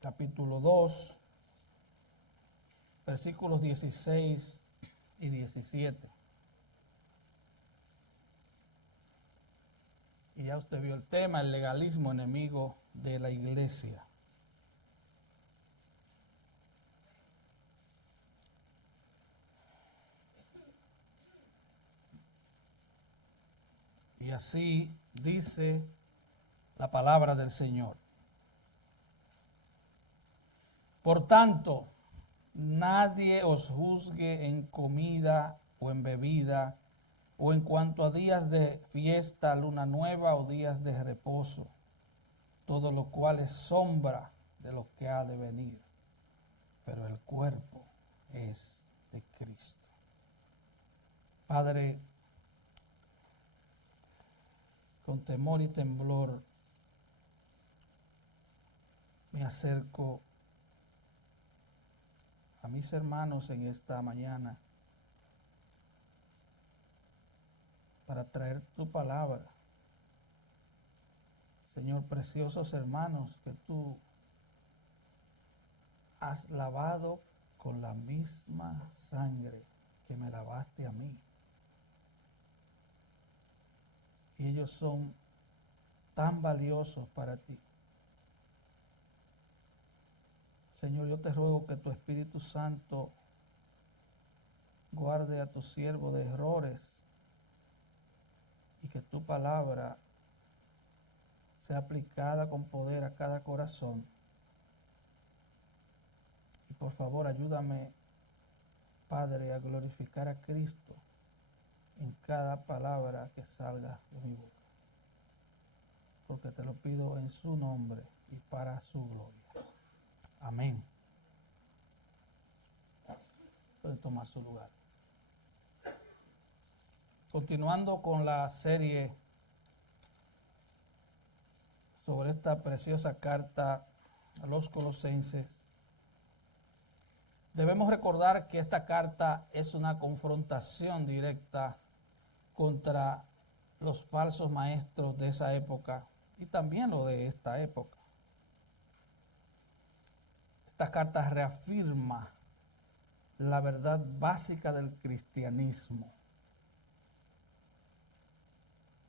capítulo 2, versículos 16 y 17. Y ya usted vio el tema, el legalismo enemigo de la iglesia. Y así dice la palabra del Señor. Por tanto, nadie os juzgue en comida o en bebida, o en cuanto a días de fiesta, luna nueva o días de reposo, todo lo cual es sombra de lo que ha de venir, pero el cuerpo es de Cristo. Padre, con temor y temblor me acerco a mis hermanos en esta mañana para traer tu palabra. Señor, preciosos hermanos, que tú has lavado con la misma sangre que me lavaste a mí. Y ellos son tan valiosos para ti. Señor, yo te ruego que tu Espíritu Santo guarde a tu siervo de errores y que tu palabra sea aplicada con poder a cada corazón. Y por favor, ayúdame, Padre, a glorificar a Cristo en cada palabra que salga de mi boca. Porque te lo pido en su nombre y para su gloria. Amén. Puede tomar su lugar. Continuando con la serie sobre esta preciosa carta a los Colosenses, debemos recordar que esta carta es una confrontación directa contra los falsos maestros de esa época y también lo de esta época. Esta carta reafirma la verdad básica del cristianismo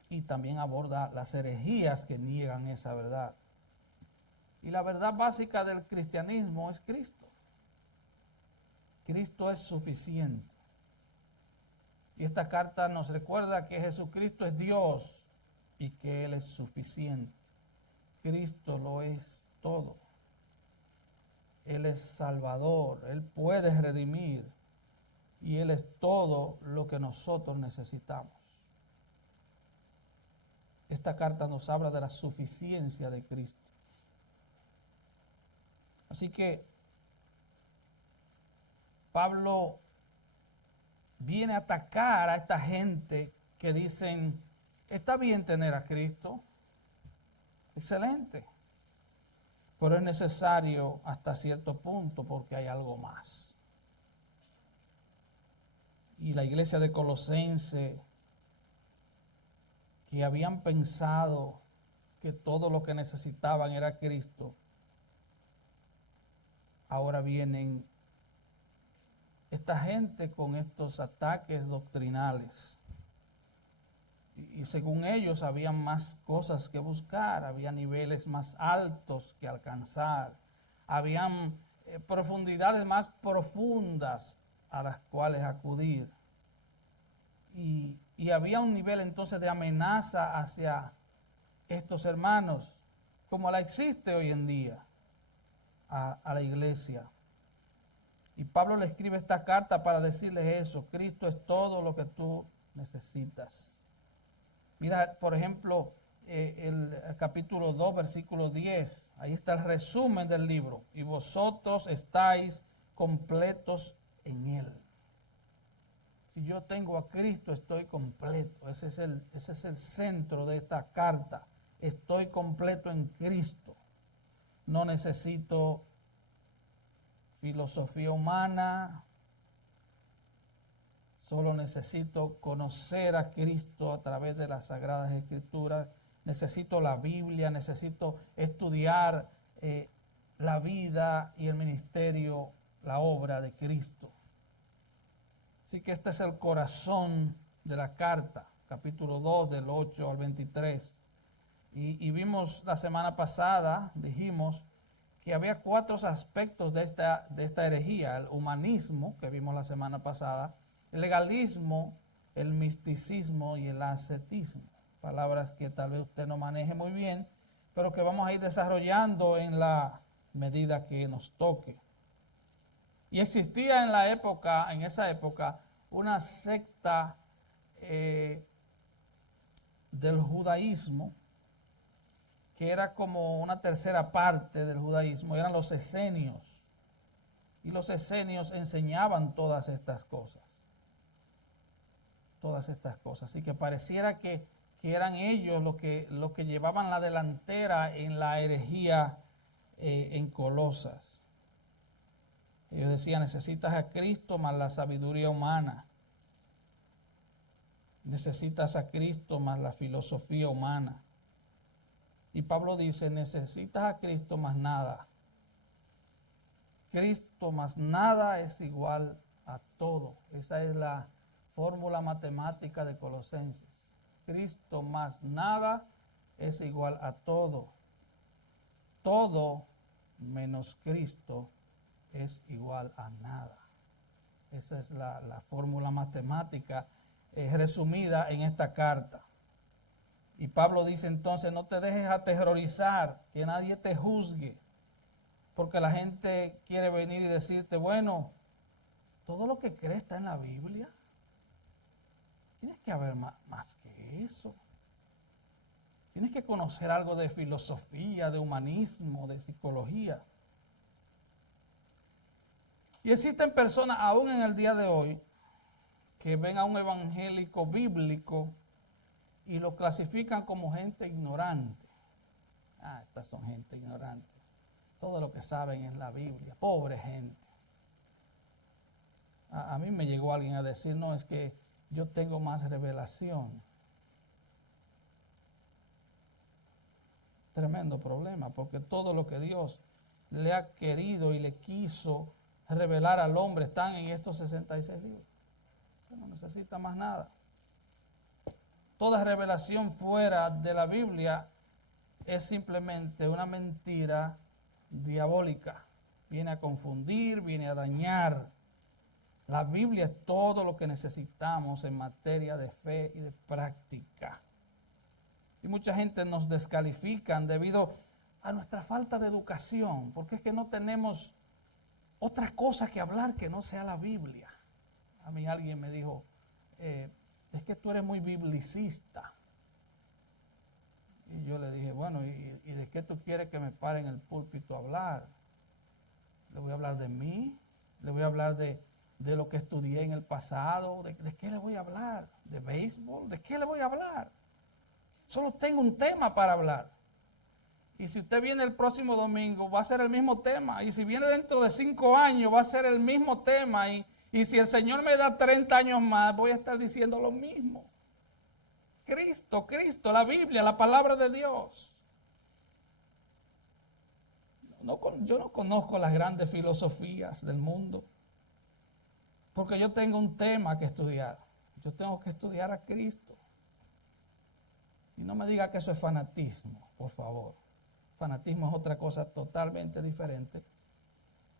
y también aborda las herejías que niegan esa verdad. Y la verdad básica del cristianismo es Cristo. Cristo es suficiente. Y esta carta nos recuerda que Jesucristo es Dios y que Él es suficiente. Cristo lo es todo. Él es Salvador, Él puede redimir y Él es todo lo que nosotros necesitamos. Esta carta nos habla de la suficiencia de Cristo. Así que Pablo viene a atacar a esta gente que dicen, está bien tener a Cristo, excelente, pero es necesario hasta cierto punto porque hay algo más. Y la iglesia de Colosense, que habían pensado que todo lo que necesitaban era Cristo, ahora vienen esta gente con estos ataques doctrinales. Y según ellos había más cosas que buscar, había niveles más altos que alcanzar, habían profundidades más profundas a las cuales acudir. Y había un nivel entonces de amenaza hacia estos hermanos, como la existe hoy en día a la iglesia. Y Pablo le escribe esta carta para decirles eso: Cristo es todo lo que tú necesitas. Mira, por ejemplo, el capítulo 2, versículo 10. Ahí está el resumen del libro. Y vosotros estáis completos en Él. Si yo tengo a Cristo, estoy completo. Ese es el centro de esta carta. Estoy completo en Cristo. No necesito filosofía humana. Solo necesito conocer a Cristo a través de las Sagradas Escrituras. Necesito la Biblia, necesito estudiar la vida y el ministerio, la obra de Cristo. Así que este es el corazón de la carta, capítulo 2, del 8 al 23. Y vimos la semana pasada, dijimos, que había 4 aspectos de esta herejía: el humanismo, que vimos la semana pasada, el legalismo, el misticismo y el ascetismo. Palabras que tal vez usted no maneje muy bien, pero que vamos a ir desarrollando en la medida que nos toque. Y existía en esa época, una secta del judaísmo, que era como una tercera parte del judaísmo, eran los esenios. Y los esenios enseñaban todas estas cosas. Todas estas cosas. Así que pareciera que eran ellos los que llevaban la delantera en la herejía en Colosas. Ellos decían: necesitas a Cristo más la sabiduría humana. Necesitas a Cristo más la filosofía humana. Y Pablo dice: necesitas a Cristo más nada. Cristo más nada es igual a todo. Esa es la fórmula matemática de Colosenses. Cristo más nada es igual a todo. Todo menos Cristo es igual a nada. Esa es la fórmula matemática resumida en esta carta. Y Pablo dice entonces: no te dejes aterrorizar, que nadie te juzgue, porque la gente quiere venir y decirte: bueno, todo lo que crees está en la Biblia. Tienes que haber más que eso. Tienes que conocer algo de filosofía, de humanismo, de psicología. Y existen personas aún en el día de hoy que ven a un evangélico bíblico y lo clasifican como gente ignorante. Estas son gente ignorante. Todo lo que saben es la Biblia. Pobre gente. A mí me llegó alguien a decir: no, es que yo tengo más revelación. Tremendo problema, porque todo lo que Dios le ha querido y le quiso revelar al hombre están en estos 66 libros. Usted no necesita más nada. Toda revelación fuera de la Biblia es simplemente una mentira diabólica. Viene a confundir, viene a dañar. La Biblia es todo lo que necesitamos en materia de fe y de práctica. Y mucha gente nos descalifican debido a nuestra falta de educación, porque es que no tenemos otra cosa que hablar que no sea la Biblia. A mí alguien me dijo: es que tú eres muy biblicista. Y yo le dije: bueno, ¿y de qué tú quieres que me pare en el púlpito a hablar? ¿Le voy a hablar de mí? ¿Le voy a hablar de lo que estudié en el pasado? ¿De qué le voy a hablar? ¿De béisbol? ¿De qué le voy a hablar? Solo tengo un tema para hablar. Y si usted viene el próximo domingo, va a ser el mismo tema. Y si viene dentro de 5 años, va a ser el mismo tema. Y si el Señor me da 30 años más, voy a estar diciendo lo mismo. Cristo, la Biblia, la palabra de Dios. Yo no conozco las grandes filosofías del mundo, porque yo tengo un tema que estudiar. Yo tengo que estudiar a Cristo. Y no me diga que eso es fanatismo, por favor. Fanatismo es otra cosa totalmente diferente.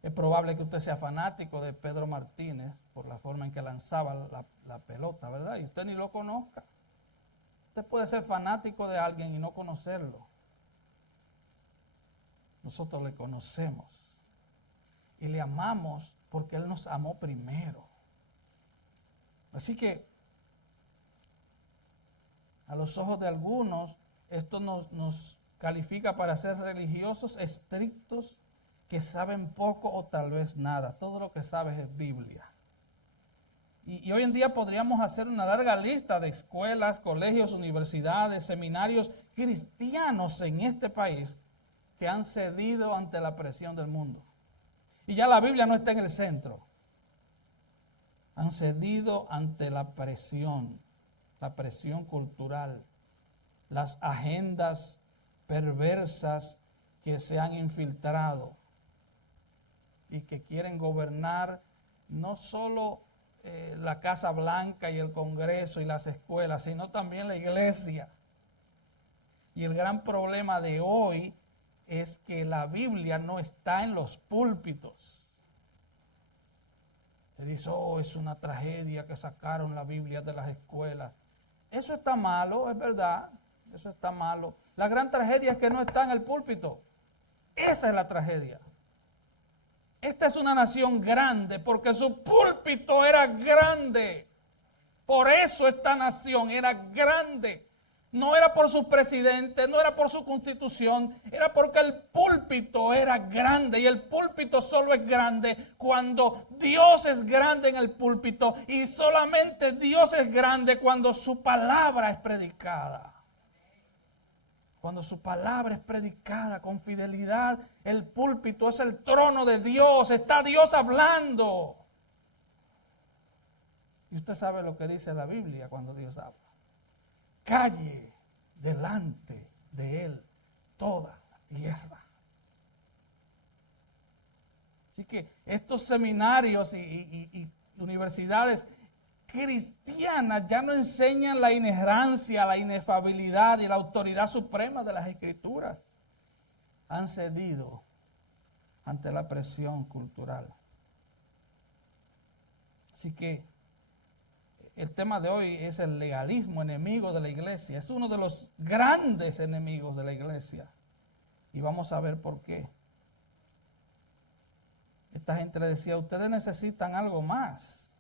Es probable que usted sea fanático de Pedro Martínez por la forma en que lanzaba la pelota, ¿verdad? Y usted ni lo conozca. Usted puede ser fanático de alguien y no conocerlo. Nosotros le conocemos y le amamos porque Él nos amó primero. Así que a los ojos de algunos esto nos califica para ser religiosos estrictos que saben poco o tal vez nada. Todo lo que sabes es Biblia. Y hoy en día podríamos hacer una larga lista de escuelas, colegios, universidades, seminarios cristianos en este país que han cedido ante la presión del mundo. Y ya la Biblia no está en el centro. Han cedido ante la presión cultural, las agendas perversas que se han infiltrado y que quieren gobernar no solo la Casa Blanca y el Congreso y las escuelas, sino también la iglesia. Y el gran problema de hoy es que la Biblia no está en los púlpitos. Se dice, oh, es una tragedia que sacaron la Biblia de las escuelas. Eso está malo, es verdad, eso está malo. La gran tragedia es que no está en el púlpito. Esa es la tragedia. Esta es una nación grande porque su púlpito era grande. Por eso esta nación era grande. No era por sus presidentes, no era por su constitución, era porque el púlpito era grande. Y el púlpito solo es grande cuando Dios es grande en el púlpito. Y solamente Dios es grande cuando su palabra es predicada. Cuando su palabra es predicada con fidelidad, el púlpito es el trono de Dios. Está Dios hablando. Y usted sabe lo que dice la Biblia cuando Dios habla. Calle delante de él toda la tierra. Así que estos seminarios y universidades cristianas ya no enseñan la inerrancia, la inefabilidad y la autoridad suprema de las Escrituras. Han cedido ante la presión cultural. Así que el tema de hoy es el legalismo, enemigo de la iglesia. Es uno de los grandes enemigos de la iglesia. Y vamos a ver por qué. Esta gente le decía, ustedes necesitan algo más.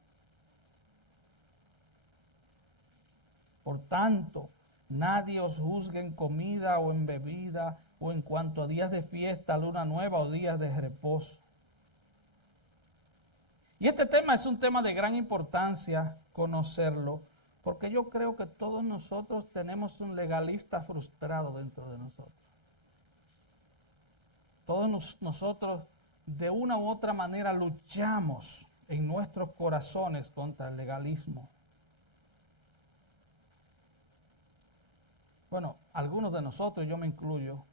Por tanto, nadie os juzgue en comida o en bebida o en cuanto a días de fiesta, luna nueva o días de reposo. Y este tema es un tema de gran importancia conocerlo, porque yo creo que todos nosotros tenemos un legalista frustrado dentro de nosotros. Todos nosotros de una u otra manera luchamos en nuestros corazones contra el legalismo. Bueno, algunos de nosotros, yo me incluyo,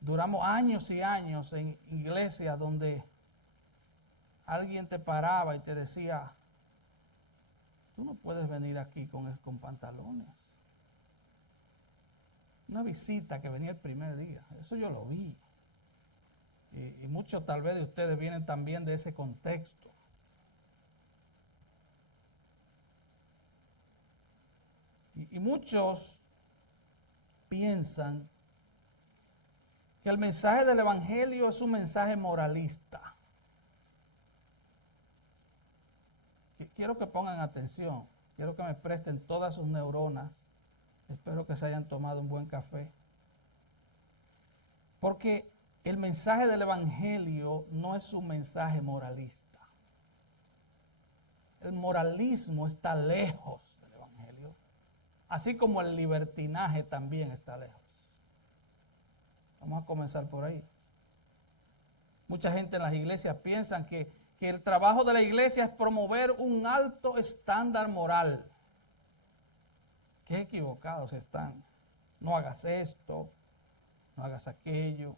duramos años y años en iglesias donde alguien te paraba y te decía, tú no puedes venir aquí con pantalones. Una visita que venía el primer día, eso yo lo vi. Y muchos tal vez de ustedes vienen también de ese contexto. Y muchos piensan que el mensaje del Evangelio es un mensaje moralista. Quiero que pongan atención, quiero que me presten todas sus neuronas. Espero que se hayan tomado un buen café. Porque el mensaje del Evangelio no es un mensaje moralista. El moralismo está lejos del Evangelio, así como el libertinaje también está lejos. Vamos a comenzar por ahí. Mucha gente en las iglesias piensan que el trabajo de la iglesia es promover un alto estándar moral. Qué equivocados están. No hagas esto, no hagas aquello.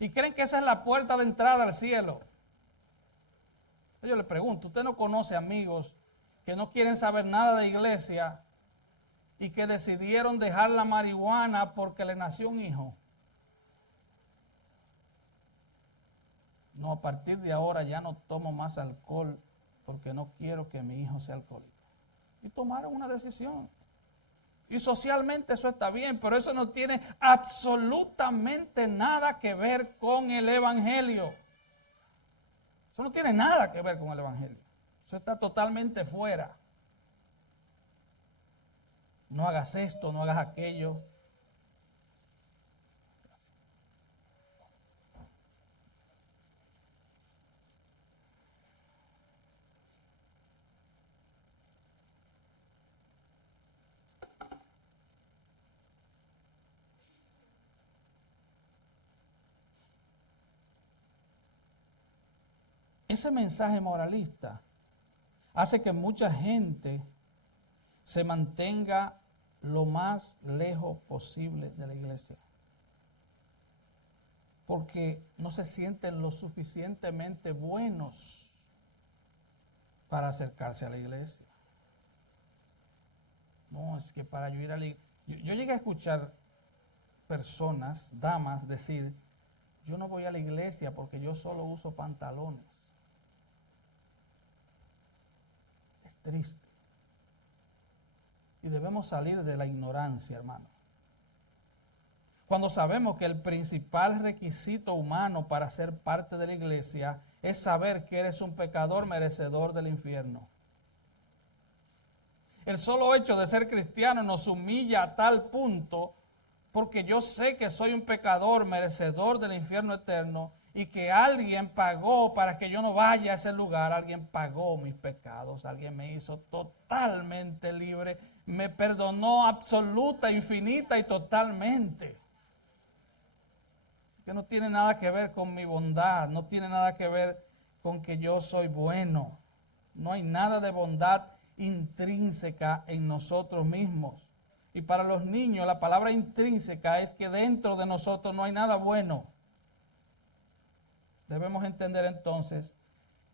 Y creen que esa es la puerta de entrada al cielo. Yo le pregunto, ¿usted no conoce amigos que no quieren saber nada de iglesia y que decidieron dejar la marihuana porque le nació un hijo? No, a partir de ahora ya no tomo más alcohol porque no quiero que mi hijo sea alcohólico. Y tomaron una decisión. Y socialmente eso está bien, pero eso no tiene absolutamente nada que ver con el Evangelio. Eso no tiene nada que ver con el Evangelio. Eso está totalmente fuera. No hagas esto, no hagas aquello. Ese mensaje moralista hace que mucha gente se mantenga lo más lejos posible de la iglesia. porque no se sienten lo suficientemente buenos para acercarse a la iglesia. No, es que para yo ir a la iglesia... Yo llegué a escuchar personas, damas, decir, yo no voy a la iglesia porque yo solo uso pantalones. Es triste. Y debemos salir de la ignorancia, hermano. Cuando sabemos que el principal requisito humano para ser parte de la iglesia es saber que eres un pecador merecedor del infierno. El solo hecho de ser cristiano nos humilla a tal punto porque yo sé que soy un pecador merecedor del infierno eterno y que alguien pagó para que yo no vaya a ese lugar. Alguien pagó mis pecados, alguien me hizo totalmente libre, me perdonó absoluta, infinita y totalmente. Así que no tiene nada que ver con mi bondad, no tiene nada que ver con que yo soy bueno. No hay nada de bondad intrínseca en nosotros mismos. Y para los niños la palabra intrínseca es que dentro de nosotros no hay nada bueno. Debemos entender entonces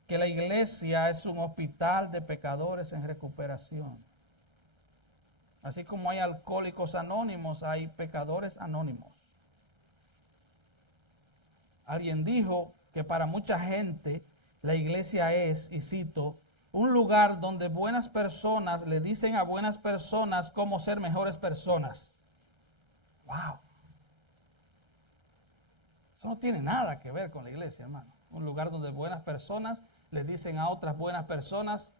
que la iglesia es un hospital de pecadores en recuperación. Así como hay alcohólicos anónimos, hay pecadores anónimos. Alguien dijo que para mucha gente la iglesia es, y cito, un lugar donde buenas personas le dicen a buenas personas cómo ser mejores personas. ¡Wow! Eso no tiene nada que ver con la iglesia, hermano. Un lugar donde buenas personas le dicen a otras buenas personas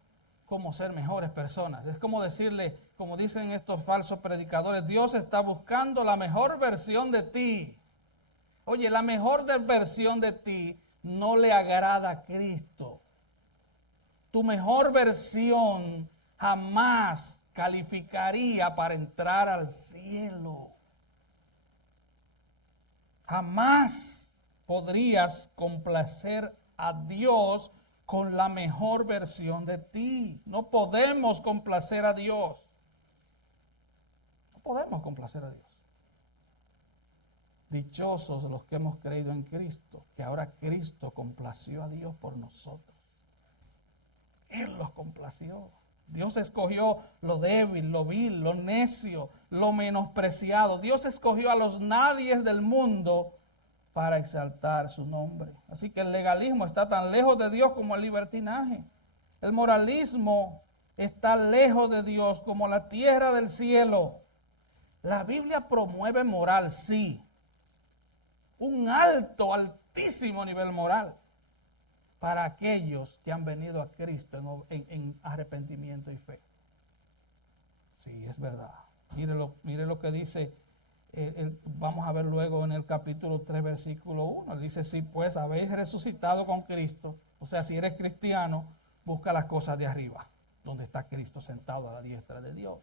cómo ser mejores personas. Es como decirle, como dicen estos falsos predicadores, Dios está buscando la mejor versión de ti. Oye, la mejor versión de ti no le agrada a Cristo. Tu mejor versión jamás calificaría para entrar al cielo. Jamás podrías complacer a Dios con la mejor versión de ti. No podemos complacer a Dios. No podemos complacer a Dios. Dichosos los que hemos creído en Cristo, que ahora Cristo complació a Dios por nosotros. Él los complació. Dios escogió lo débil, lo vil, lo necio, lo menospreciado. Dios escogió a los nadies del mundo para exaltar su nombre. Así que el legalismo está tan lejos de Dios como el libertinaje. El moralismo está lejos de Dios como la tierra del cielo. La Biblia promueve moral, sí. Un altísimo nivel moral para aquellos que han venido a Cristo en arrepentimiento y fe. Sí, es verdad. Mire lo que dice, vamos a ver luego en el capítulo 3, versículo 1. Él dice, si pues habéis resucitado con Cristo, o sea, si eres cristiano, busca las cosas de arriba, donde está Cristo sentado a la diestra de Dios.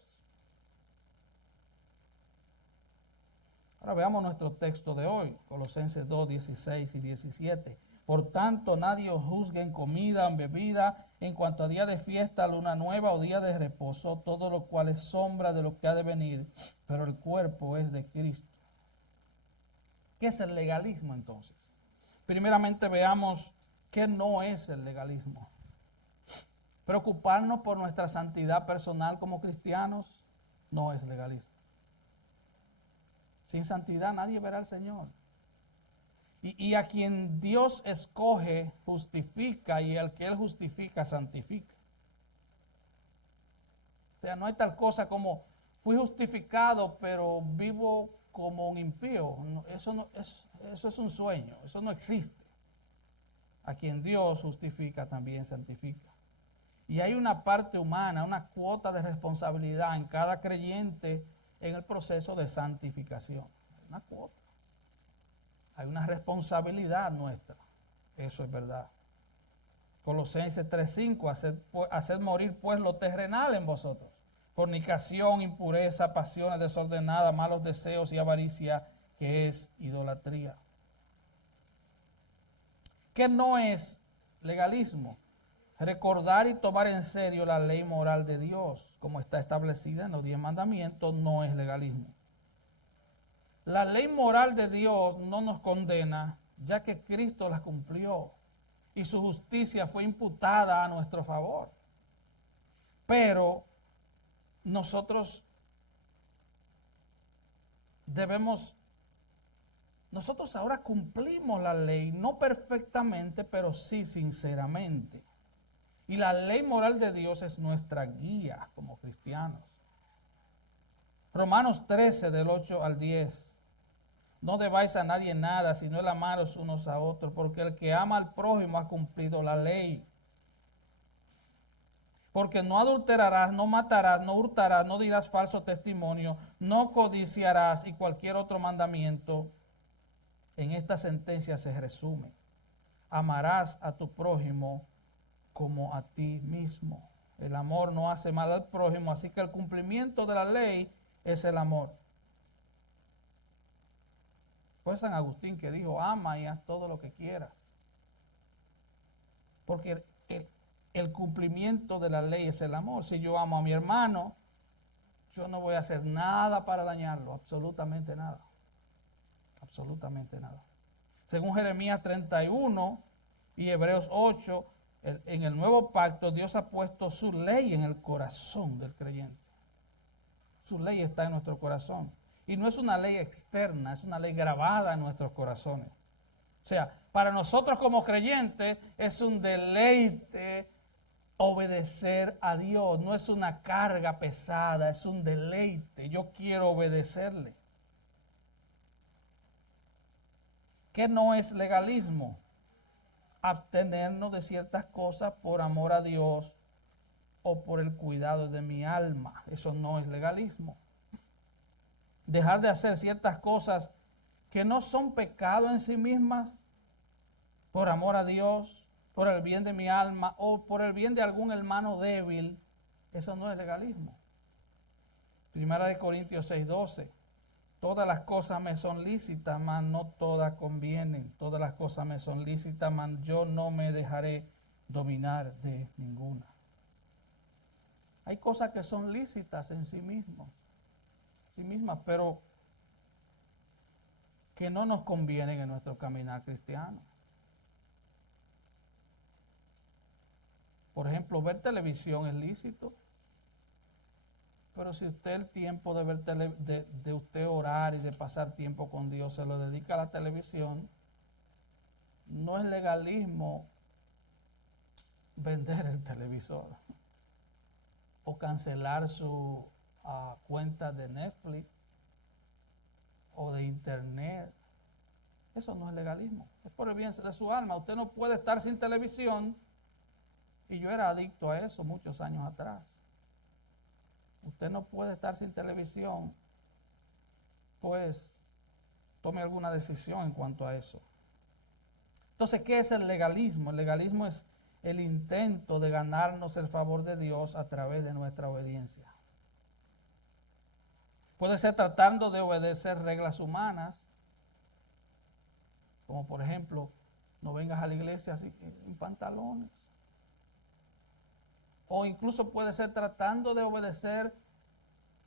Ahora veamos nuestro texto de hoy, Colosenses 2, 16 y 17. Por tanto, nadie os juzgue en comida o en bebida, en cuanto a día de fiesta, luna nueva o día de reposo, todo lo cual es sombra de lo que ha de venir, pero el cuerpo es de Cristo. ¿Qué es el legalismo entonces? Primeramente veamos qué no es el legalismo. Preocuparnos por nuestra santidad personal como cristianos no es legalismo. Sin santidad nadie verá al Señor. Y a quien Dios escoge, justifica, y al que Él justifica, santifica. O sea, no hay tal cosa como, fui justificado, pero vivo como un impío. No, eso es un sueño, eso no existe. A quien Dios justifica, también santifica. Y hay una parte humana, una cuota de responsabilidad en cada creyente en el proceso de santificación. Una cuota. Hay una responsabilidad nuestra. Eso es verdad. Colosenses 3:5, haced morir pues lo terrenal en vosotros. Fornicación, impureza, pasiones desordenadas, malos deseos y avaricia, que es idolatría. ¿Qué no es legalismo? Recordar y tomar en serio la ley moral de Dios, como está establecida en los 10 mandamientos, no es legalismo. La ley moral de Dios no nos condena, ya que Cristo la cumplió y su justicia fue imputada a nuestro favor. Pero nosotros nosotros ahora cumplimos la ley, no perfectamente, pero sí sinceramente. Y la ley moral de Dios es nuestra guía como cristianos. Romanos 13, del 8 al 10. No debáis a nadie nada, sino el amaros unos a otros, porque el que ama al prójimo ha cumplido la ley. Porque no adulterarás, no matarás, no hurtarás, no dirás falso testimonio, no codiciarás y cualquier otro mandamiento. En esta sentencia se resume: amarás a tu prójimo como a ti mismo. El amor no hace mal al prójimo, así que el cumplimiento de la ley es el amor. Fue San Agustín que dijo: ama y haz todo lo que quieras. Porque el cumplimiento de la ley es el amor. Si yo amo a mi hermano, yo no voy a hacer nada para dañarlo, absolutamente nada. Absolutamente nada. Según Jeremías 31 y Hebreos 8, en el nuevo pacto Dios ha puesto su ley en el corazón del creyente. Su ley está en nuestro corazón. Y no es una ley externa, es una ley grabada en nuestros corazones. O sea, para nosotros como creyentes es un deleite obedecer a Dios. No es una carga pesada, es un deleite. Yo quiero obedecerle. ¿Qué no es legalismo? Abstenernos de ciertas cosas por amor a Dios o por el cuidado de mi alma. Eso no es legalismo. Dejar de hacer ciertas cosas que no son pecado en sí mismas por amor a Dios, por el bien de mi alma o por el bien de algún hermano débil, eso no es legalismo. Primera de Corintios 6:12. Todas las cosas me son lícitas, mas no todas convienen. Todas las cosas me son lícitas, mas yo no me dejaré dominar de ninguna. Hay cosas que son lícitas en sí mismas, pero que no nos convienen en nuestro caminar cristiano. Por ejemplo, ver televisión es lícito. Pero si usted el tiempo de ver de usted orar y de pasar tiempo con Dios se lo dedica a la televisión, no es legalismo vender el televisor o cancelar su cuenta de Netflix o de internet. Eso no es legalismo, es por el bien de su alma. Usted no puede estar sin televisión, y yo era adicto a eso muchos años atrás. Usted no puede estar sin televisión, pues tome alguna decisión en cuanto a eso. Entonces, ¿qué es el legalismo? El legalismo es el intento de ganarnos el favor de Dios a través de nuestra obediencia. Puede ser tratando de obedecer reglas humanas, como por ejemplo, no vengas a la iglesia así en pantalones. O incluso puede ser tratando de obedecer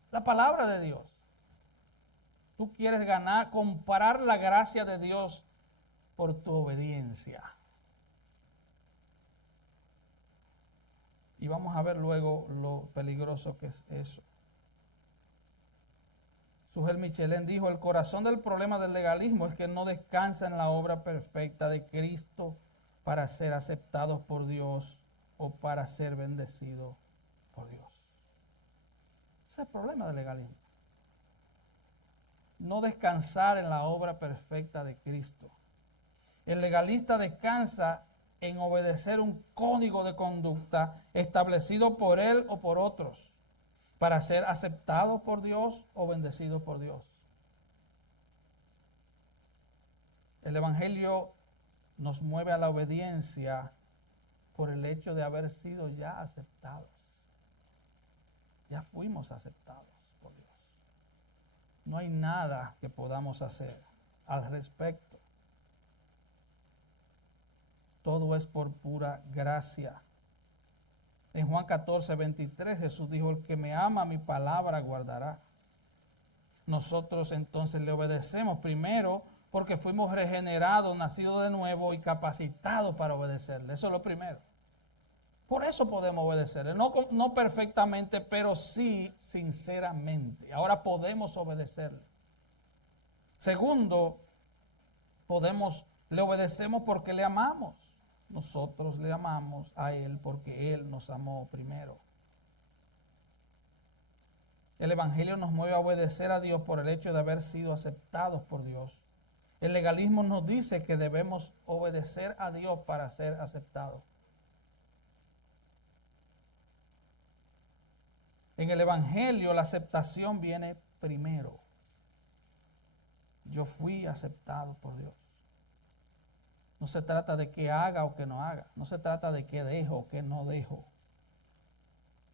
la palabra de Dios. Tú quieres comparar la gracia de Dios por tu obediencia. Y vamos a ver luego lo peligroso que es eso. Sujel Michelén dijo: el corazón del problema del legalismo es que no descansa en la obra perfecta de Cristo para ser aceptados por Dios o para ser bendecidos por Dios. Ese es el problema del legalismo. No descansar en la obra perfecta de Cristo. El legalista descansa en obedecer un código de conducta establecido por él o por otros para ser aceptados por Dios o bendecidos por Dios. El Evangelio nos mueve a la obediencia por el hecho de haber sido ya aceptados. Ya fuimos aceptados por Dios. No hay nada que podamos hacer al respecto. Todo es por pura gracia. En Juan 14:23 Jesús dijo: el que me ama mi palabra guardará. nosotros entonces le obedecemos primero porque fuimos regenerados, nacidos de nuevo y capacitados para obedecerle. Eso es lo primero. Por eso podemos obedecerle, no perfectamente, pero sí sinceramente. Ahora podemos obedecerle. Segundo, le obedecemos porque le amamos. Nosotros le amamos a Él porque Él nos amó primero. El Evangelio nos mueve a obedecer a Dios por el hecho de haber sido aceptados por Dios. El legalismo nos dice que debemos obedecer a Dios para ser aceptados. En el Evangelio la aceptación viene primero. Yo fui aceptado por Dios. No se trata de qué haga o qué no haga. No se trata de qué dejo o qué no dejo.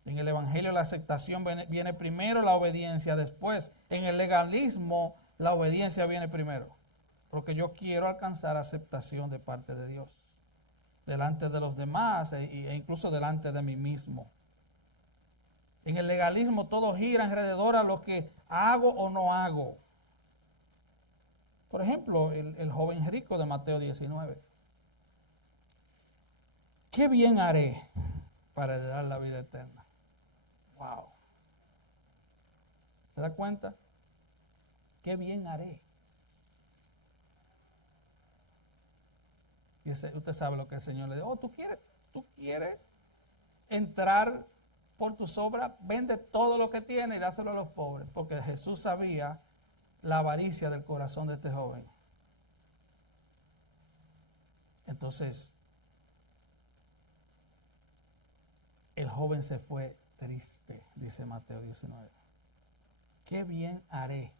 En el Evangelio la aceptación viene primero, la obediencia después. En el legalismo la obediencia viene primero. Porque yo quiero alcanzar aceptación de parte de Dios. Delante de los demás e incluso delante de mí mismo. En el legalismo todo gira alrededor a lo que hago o no hago. Por ejemplo, el joven rico de Mateo 19. ¿Qué bien haré para heredar la vida eterna? Wow. ¿Se da cuenta? ¿Qué bien haré? Y usted sabe lo que el Señor le dijo. Oh, ¿tú quieres entrar por tus obras? Vende todo lo que tienes y dáselo a los pobres. Porque Jesús sabía la avaricia del corazón de este joven. Entonces, el joven se fue triste, dice Mateo 19. ¿Qué bien haré?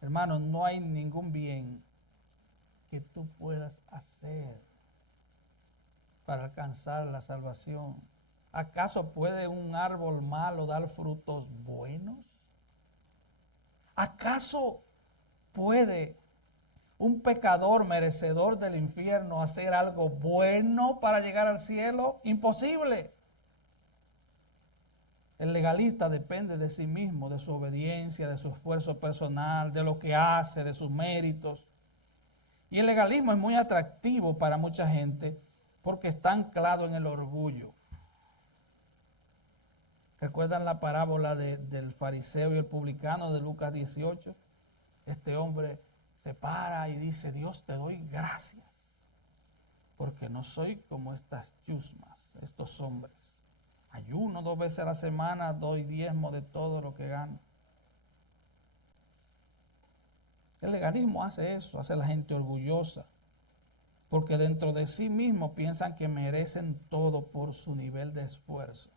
Hermano, no hay ningún bien que tú puedas hacer para alcanzar la salvación. ¿Acaso puede un árbol malo dar frutos buenos? ¿Acaso puede un pecador merecedor del infierno hacer algo bueno para llegar al cielo? Imposible. El legalista depende de sí mismo, de su obediencia, de su esfuerzo personal, de lo que hace, de sus méritos. Y el legalismo es muy atractivo para mucha gente porque está anclado en el orgullo. ¿Recuerdan la parábola del fariseo y el publicano de Lucas 18? Este hombre se para y dice: Dios, te doy gracias porque no soy como estas chusmas, estos hombres. Ayuno 2 veces a la semana, doy diezmo de todo lo que gano. El legalismo hace eso, hace a la gente orgullosa, porque dentro de sí mismo piensan que merecen todo por su nivel de esfuerzo.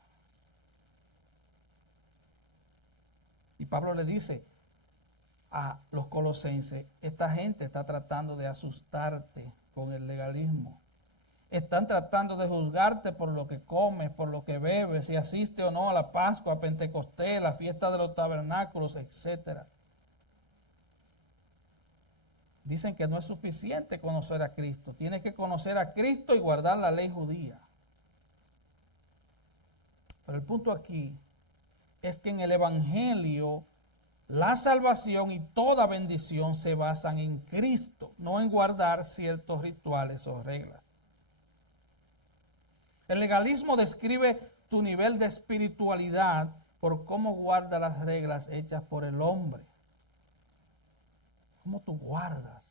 Y Pablo le dice a los colosenses: esta gente está tratando de asustarte con el legalismo. Están tratando de juzgarte por lo que comes, por lo que bebes, si asiste o no a la Pascua, a Pentecostés, la fiesta de los tabernáculos, etc. Dicen que no es suficiente conocer a Cristo. Tienes que conocer a Cristo y guardar la ley judía. Pero el punto aquí es que en el Evangelio la salvación y toda bendición se basan en Cristo, no en guardar ciertos rituales o reglas. El legalismo describe tu nivel de espiritualidad por cómo guarda las reglas hechas por el hombre. ¿Cómo tú guardas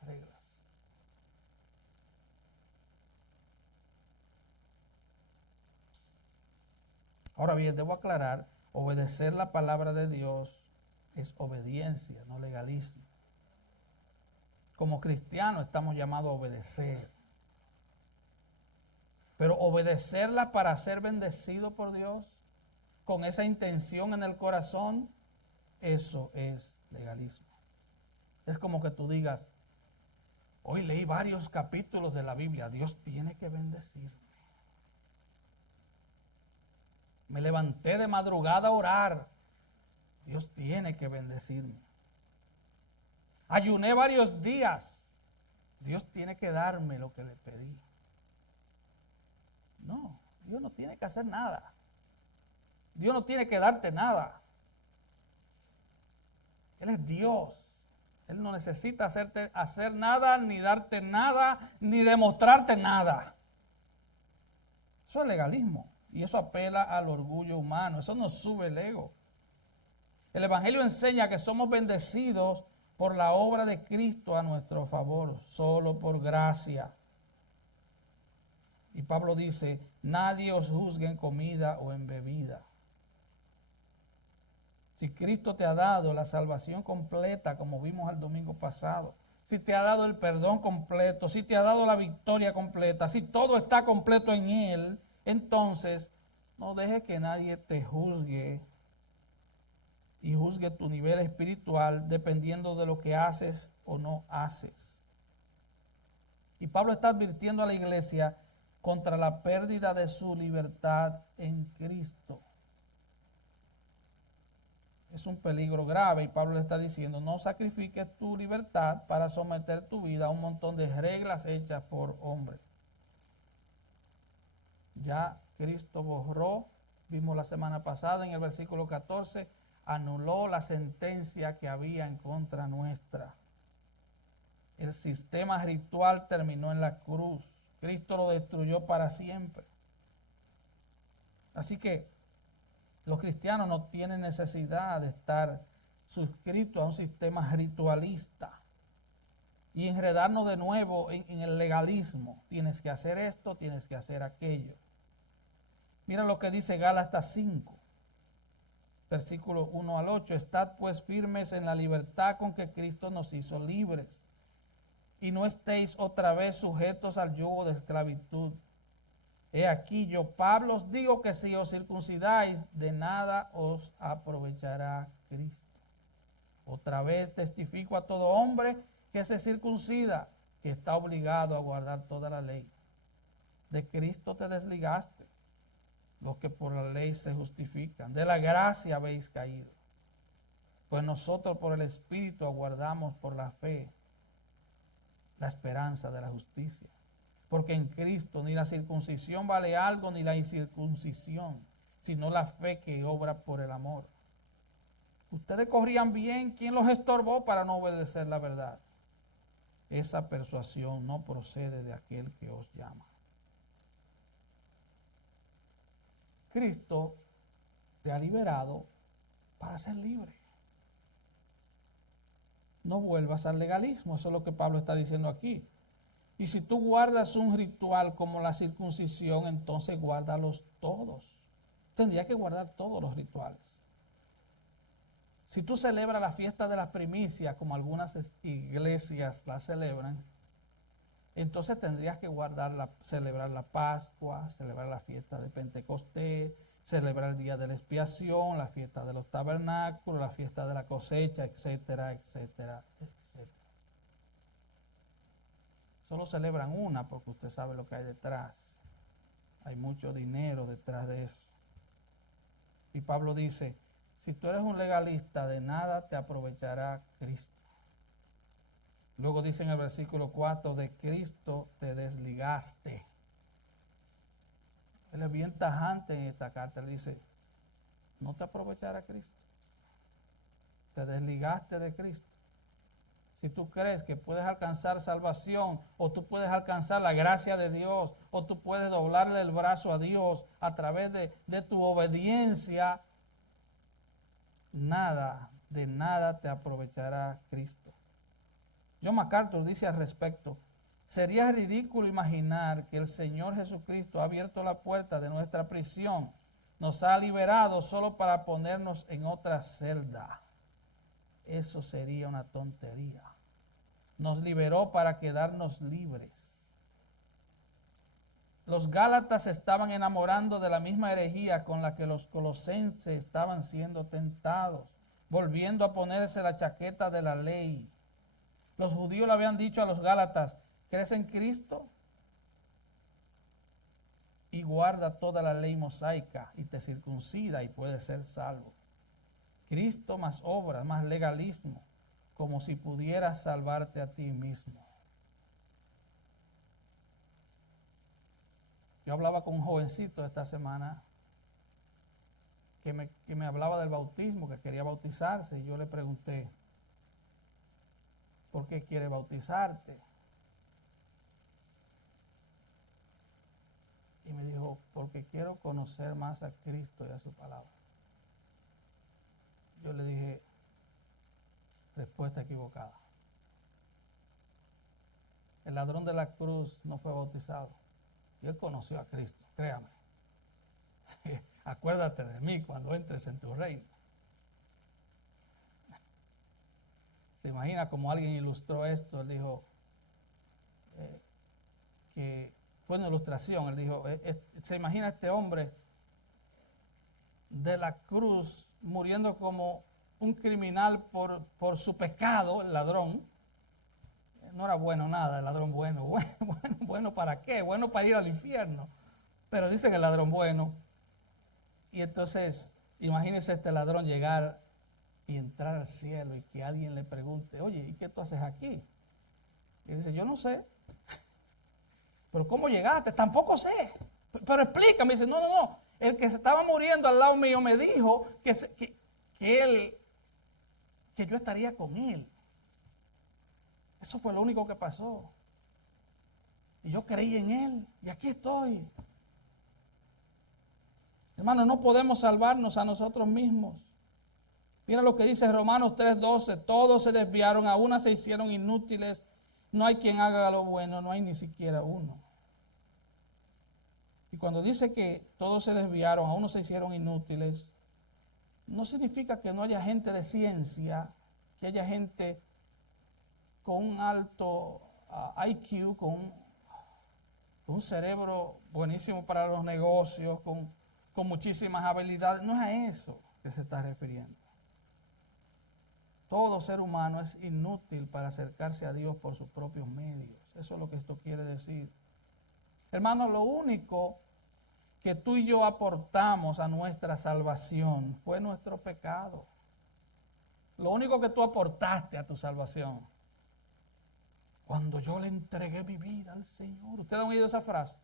las reglas? Ahora bien, debo aclarar, obedecer la palabra de Dios es obediencia, no legalismo. Como cristianos estamos llamados a obedecer. Pero obedecerla para ser bendecido por Dios, con esa intención en el corazón, eso es legalismo. Es como que tú digas: hoy leí varios capítulos de la Biblia, Dios tiene que bendecirme. Me levanté de madrugada a orar, Dios tiene que bendecirme. Ayuné varios días, Dios tiene que darme lo que le pedí. No, Dios no tiene que hacer nada. Dios no tiene que darte nada. Él es Dios. Él no necesita hacer nada, ni darte nada, ni demostrarte nada. Eso es legalismo. Y eso apela al orgullo humano. Eso nos sube el ego. El Evangelio enseña que somos bendecidos por la obra de Cristo a nuestro favor, solo por gracia. Y Pablo dice, nadie os juzgue en comida o en bebida. Si Cristo te ha dado la salvación completa, como vimos el domingo pasado, si te ha dado el perdón completo, si te ha dado la victoria completa, si todo está completo en Él, entonces no dejes que nadie te juzgue y juzgue tu nivel espiritual dependiendo de lo que haces o no haces. Y Pablo está advirtiendo a la iglesia contra la pérdida de su libertad en Cristo. Es un peligro grave y Pablo le está diciendo, no sacrifiques tu libertad para someter tu vida a un montón de reglas hechas por hombres. Ya Cristo borró, vimos la semana pasada en el versículo 14, anuló la sentencia que había en contra nuestra. El sistema ritual terminó en la cruz. Cristo lo destruyó para siempre. Así que los cristianos no tienen necesidad de estar suscritos a un sistema ritualista y enredarnos de nuevo en el legalismo. Tienes que hacer esto, tienes que hacer aquello. Mira lo que dice Gálatas 5, versículos 1 al 8. Estad pues firmes en la libertad con que Cristo nos hizo libres, y no estéis otra vez sujetos al yugo de esclavitud. He aquí yo, Pablo, os digo que si os circuncidáis, de nada os aprovechará Cristo. Otra vez testifico a todo hombre que se circuncida, que está obligado a guardar toda la ley. De Cristo te desligaste, los que por la ley se justifican. De la gracia habéis caído. Pues nosotros por el Espíritu aguardamos por la fe la esperanza de la justicia. Porque en Cristo ni la circuncisión vale algo, ni la incircuncisión, sino la fe que obra por el amor. Ustedes corrían bien, ¿quién los estorbó para no obedecer la verdad? Esa persuasión no procede de aquel que os llama. Cristo te ha liberado para ser libre. No vuelvas al legalismo, eso es lo que Pablo está diciendo aquí. Y si tú guardas un ritual como la circuncisión, entonces guárdalos todos. Tendría que guardar todos los rituales. Si tú celebras la fiesta de las primicias, como algunas iglesias la celebran, entonces tendrías que celebrar la Pascua, celebrar la fiesta de Pentecostés, celebrar el día de la expiación, la fiesta de los tabernáculos, la fiesta de la cosecha, etcétera, etcétera, etcétera. Solo celebran una porque usted sabe lo que hay detrás. Hay mucho dinero detrás de eso. Y Pablo dice, si tú eres un legalista, de nada te aprovechará Cristo. Luego dice en el versículo 4, de Cristo te desligaste. Él es bien tajante en esta carta. Él dice, no te aprovechará Cristo. Te desligaste de Cristo. Si tú crees que puedes alcanzar salvación, o tú puedes alcanzar la gracia de Dios, o tú puedes doblarle el brazo a Dios a través de tu obediencia, de nada te aprovechará Cristo. John MacArthur dice al respecto, sería ridículo imaginar que el Señor Jesucristo ha abierto la puerta de nuestra prisión, nos ha liberado solo para ponernos en otra celda. Eso sería una tontería. Nos liberó para quedarnos libres. Los Gálatas se estaban enamorando de la misma herejía con la que los colosenses estaban siendo tentados, volviendo a ponerse la chaqueta de la ley. Los judíos le habían dicho a los Gálatas, ¿crees en Cristo? Y guarda toda la ley mosaica y te circuncida y puedes ser salvo. Cristo más obras, más legalismo, como si pudieras salvarte a ti mismo. Yo hablaba con un jovencito esta semana que me hablaba del bautismo, que quería bautizarse, y yo le pregunté, ¿por qué quieres bautizarte? Y me dijo, porque quiero conocer más a Cristo y a su palabra. Yo le dije, respuesta equivocada. El ladrón de la cruz no fue bautizado. Y él conoció a Cristo, créame. Acuérdate de mí cuando entres en tu reino. Se imagina como alguien ilustró esto. Él dijo que fue una ilustración. Él dijo, se imagina este hombre de la cruz muriendo como un criminal por su pecado, el ladrón. No era bueno nada, el ladrón bueno. Bueno, ¿para qué? Bueno para ir al infierno. Pero dice que el ladrón bueno. Y entonces, imagínese este ladrón llegar y entrar al cielo y que alguien le pregunte, oye, ¿y qué tú haces aquí? Y él dice, yo no sé. ¿Pero cómo llegaste? Tampoco sé. Pero explícame. Y dice, no. El que se estaba muriendo al lado mío me dijo que yo estaría con él. Eso fue lo único que pasó. Y yo creí en él. Y aquí estoy. Hermano, no podemos salvarnos a nosotros mismos. Mira lo que dice Romanos 3:12. Todos se desviaron, a una se hicieron inútiles. No hay quien haga lo bueno, no hay ni siquiera uno. Y cuando dice que todos se desviaron, a uno se hicieron inútiles, no significa que no haya gente de ciencia, que haya gente con un alto IQ, con un cerebro buenísimo para los negocios, con muchísimas habilidades. No es a eso que se está refiriendo. Todo ser humano es inútil para acercarse a Dios por sus propios medios. Eso es lo que esto quiere decir. Hermano, lo único que tú y yo aportamos a nuestra salvación fue nuestro pecado. Lo único que tú aportaste a tu salvación. Cuando yo le entregué mi vida al Señor. ¿Ustedes han oído esa frase?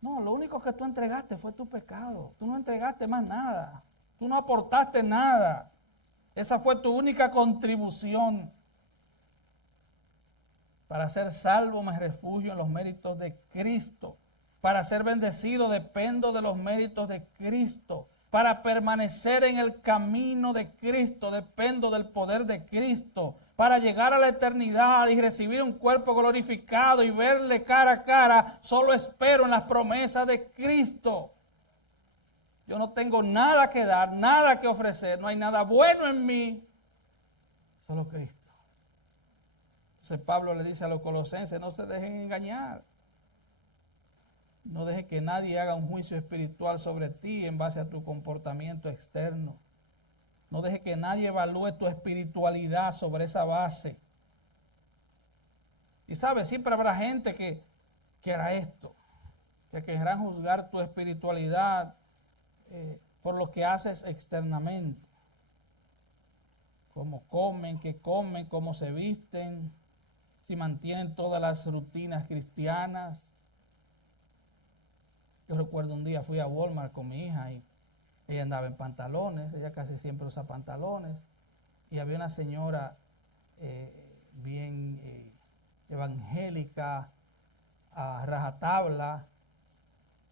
No, lo único que tú entregaste fue tu pecado. Tú no entregaste más nada. Tú no aportaste nada. Esa fue tu única contribución. Para ser salvo me refugio en los méritos de Cristo. Para ser bendecido dependo de los méritos de Cristo. Para permanecer en el camino de Cristo dependo del poder de Cristo. Para llegar a la eternidad y recibir un cuerpo glorificado y verle cara a cara, solo espero en las promesas de Cristo. Yo no tengo nada que dar, nada que ofrecer, no hay nada bueno en mí, solo Cristo. Entonces Pablo le dice a los colosenses, no se dejen engañar. No dejes que nadie haga un juicio espiritual sobre ti en base a tu comportamiento externo. No dejes que nadie evalúe tu espiritualidad sobre esa base. Y sabes, siempre habrá gente que hará esto, que querrán juzgar tu espiritualidad por lo que haces externamente. Cómo comen, qué comen, cómo se visten, si mantienen todas las rutinas cristianas. Yo recuerdo un día fui a Walmart con mi hija y ella andaba en pantalones, ella casi siempre usa pantalones, y había una señora bien evangélica, a rajatabla,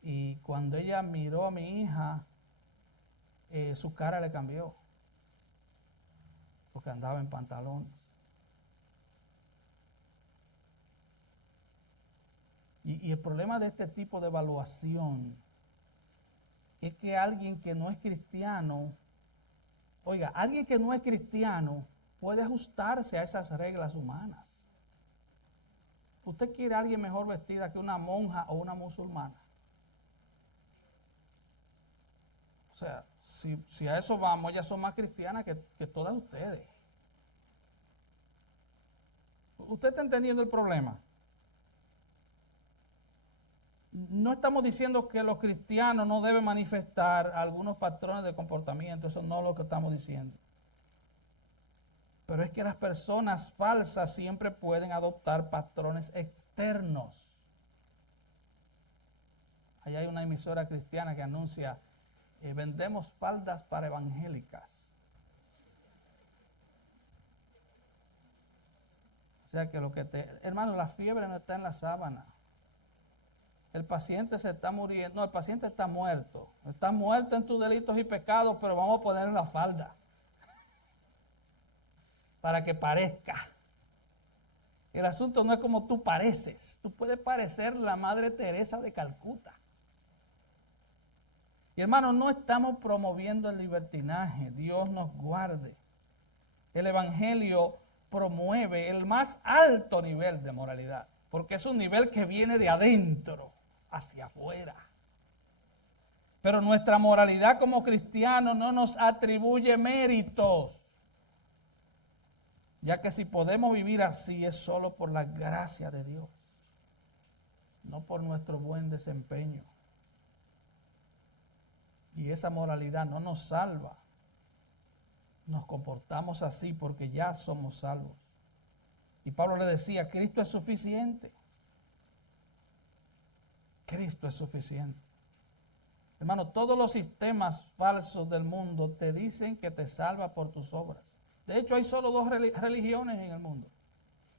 y cuando ella miró a mi hija, su cara le cambió, porque andaba en pantalones. Y el problema de este tipo de evaluación es que alguien que no es cristiano, oiga, alguien que no es cristiano puede ajustarse a esas reglas humanas. ¿Usted quiere a alguien mejor vestida que una monja o una musulmana? O sea, si a eso vamos, ellas son más cristianas que todas ustedes. ¿Usted está entendiendo el problema? No estamos diciendo que los cristianos no deben manifestar algunos patrones de comportamiento, eso no es lo que estamos diciendo. Pero es que las personas falsas siempre pueden adoptar patrones externos. Allá hay una emisora cristiana que anuncia, vendemos faldas para evangélicas. sea que hermano, la fiebre no está en la sábana. El paciente se está muriendo, no, el paciente está muerto. Está muerto en tus delitos y pecados, pero vamos a ponerle la falda para que parezca. El asunto no es como tú pareces. Tú puedes parecer la Madre Teresa de Calcuta. Y hermano, no estamos promoviendo el libertinaje. Dios nos guarde. El Evangelio promueve el más alto nivel de moralidad, porque es un nivel que viene de adentro hacia afuera. Pero nuestra moralidad como cristianos no nos atribuye méritos, ya que si podemos vivir así es solo por la gracia de Dios, no por nuestro buen desempeño. Y esa moralidad no nos salva. Nos comportamos así porque ya somos salvos. Y Pablo le decía, Cristo es suficiente. Cristo es suficiente. Hermano, todos los sistemas falsos del mundo te dicen que te salva por tus obras. De hecho, hay solo dos religiones en el mundo.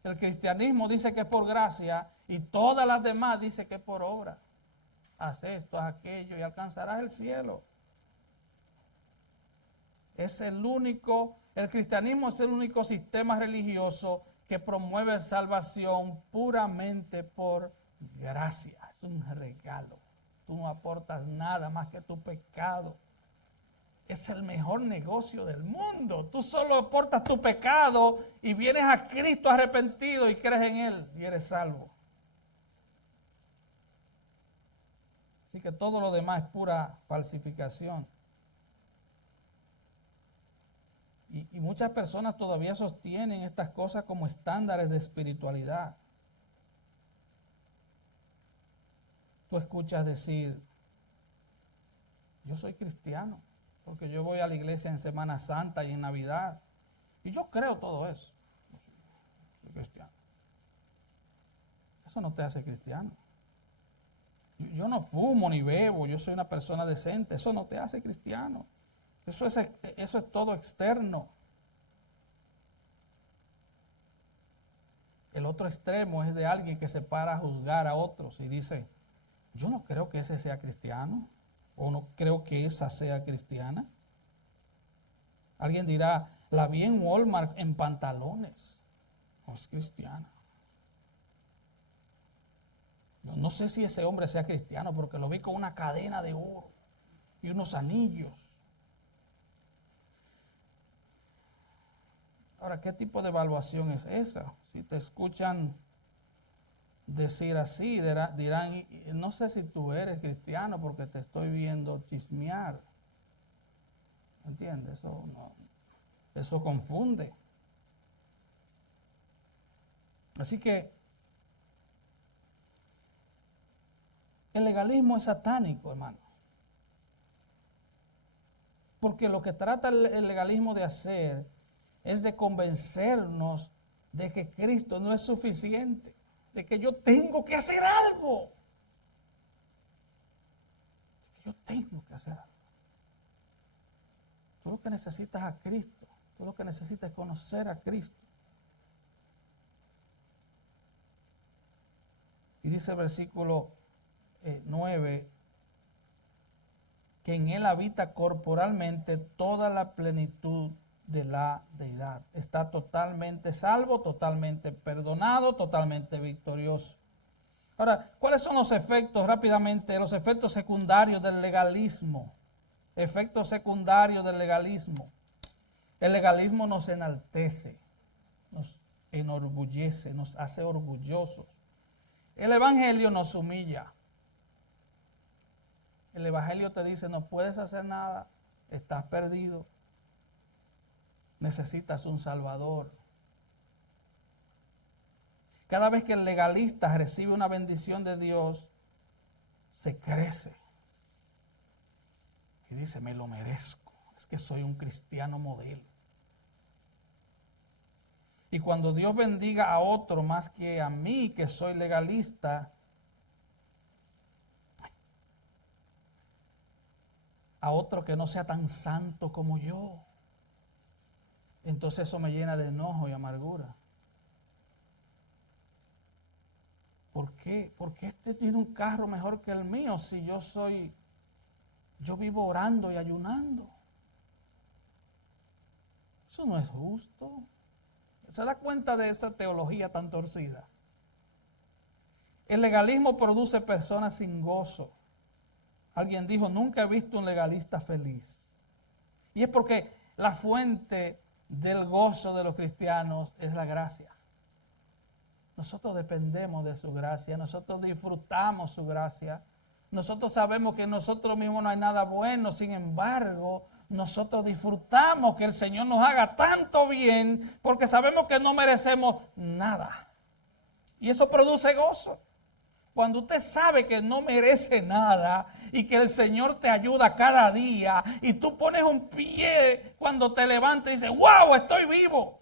El cristianismo dice que es por gracia y todas las demás dicen que es por obra. Haz esto, haz aquello y alcanzarás el cielo. El cristianismo es el único sistema religioso que promueve salvación puramente por gracia. Es un regalo. Tú no aportas nada más que tu pecado. Es el mejor negocio del mundo. Tú solo aportas tu pecado y vienes a Cristo arrepentido y crees en Él y eres salvo. Así que todo lo demás es pura falsificación. Y muchas personas todavía sostienen estas cosas como estándares de espiritualidad. Tú escuchas decir, yo soy cristiano, porque yo voy a la iglesia en Semana Santa y en Navidad, y yo creo todo eso. Soy cristiano. Eso no te hace cristiano. Yo no fumo ni bebo, yo soy una persona decente, eso no te hace cristiano. Eso es todo externo. El otro extremo es de alguien que se para a juzgar a otros y dice, yo no creo que ese sea cristiano, o no creo que esa sea cristiana. Alguien dirá, la vi en Walmart en pantalones, no es cristiana. No sé si ese hombre sea cristiano porque lo vi con una cadena de oro y unos anillos. Ahora, ¿qué tipo de evaluación es esa? Si te escuchan decir así, dirán, no sé si tú eres cristiano porque te estoy viendo chismear. ¿Entiendes? Eso confunde. Así que el legalismo es satánico, hermano. Porque lo que trata el legalismo de hacer es de convencernos de que Cristo no es suficiente, de que yo tengo que hacer algo. Yo tengo que hacer algo. Tú lo que necesitas a Cristo, tú lo que necesitas es conocer a Cristo. Y dice el versículo 9, que en Él habita corporalmente toda la plenitud de la deidad. Está totalmente salvo, totalmente perdonado, totalmente victorioso. Ahora, ¿cuáles son los efectos rápidamente? Los efectos secundarios del legalismo. Efectos secundarios del legalismo. El legalismo nos enaltece, nos enorgullece, nos hace orgullosos. El evangelio nos humilla. El evangelio te dice, no puedes hacer nada, estás perdido. Necesitas un salvador. Cada vez que el legalista recibe una bendición de Dios, se crece. Y dice, me lo merezco. Es que soy un cristiano modelo. Y cuando Dios bendiga a otro más que a mí, que soy legalista, a otro que no sea tan santo como yo, entonces eso me llena de enojo y amargura. ¿por qué? Porque este tiene un carro mejor que el mío si yo vivo orando y ayunando? Eso no es justo. ¿Se da cuenta de esa teología tan torcida? El legalismo produce personas sin gozo. Alguien dijo, nunca he visto un legalista feliz. Y es porque la fuente del gozo de los cristianos es la gracia. Nosotros dependemos de su gracia, nosotros disfrutamos su gracia. Nosotros sabemos que en nosotros mismos no hay nada bueno, sin embargo, nosotros disfrutamos que el Señor nos haga tanto bien porque sabemos que no merecemos nada. Y eso produce gozo. Cuando usted sabe que no merece nada y que el Señor te ayuda cada día y tú pones un pie cuando te levantas y dices, wow, estoy vivo.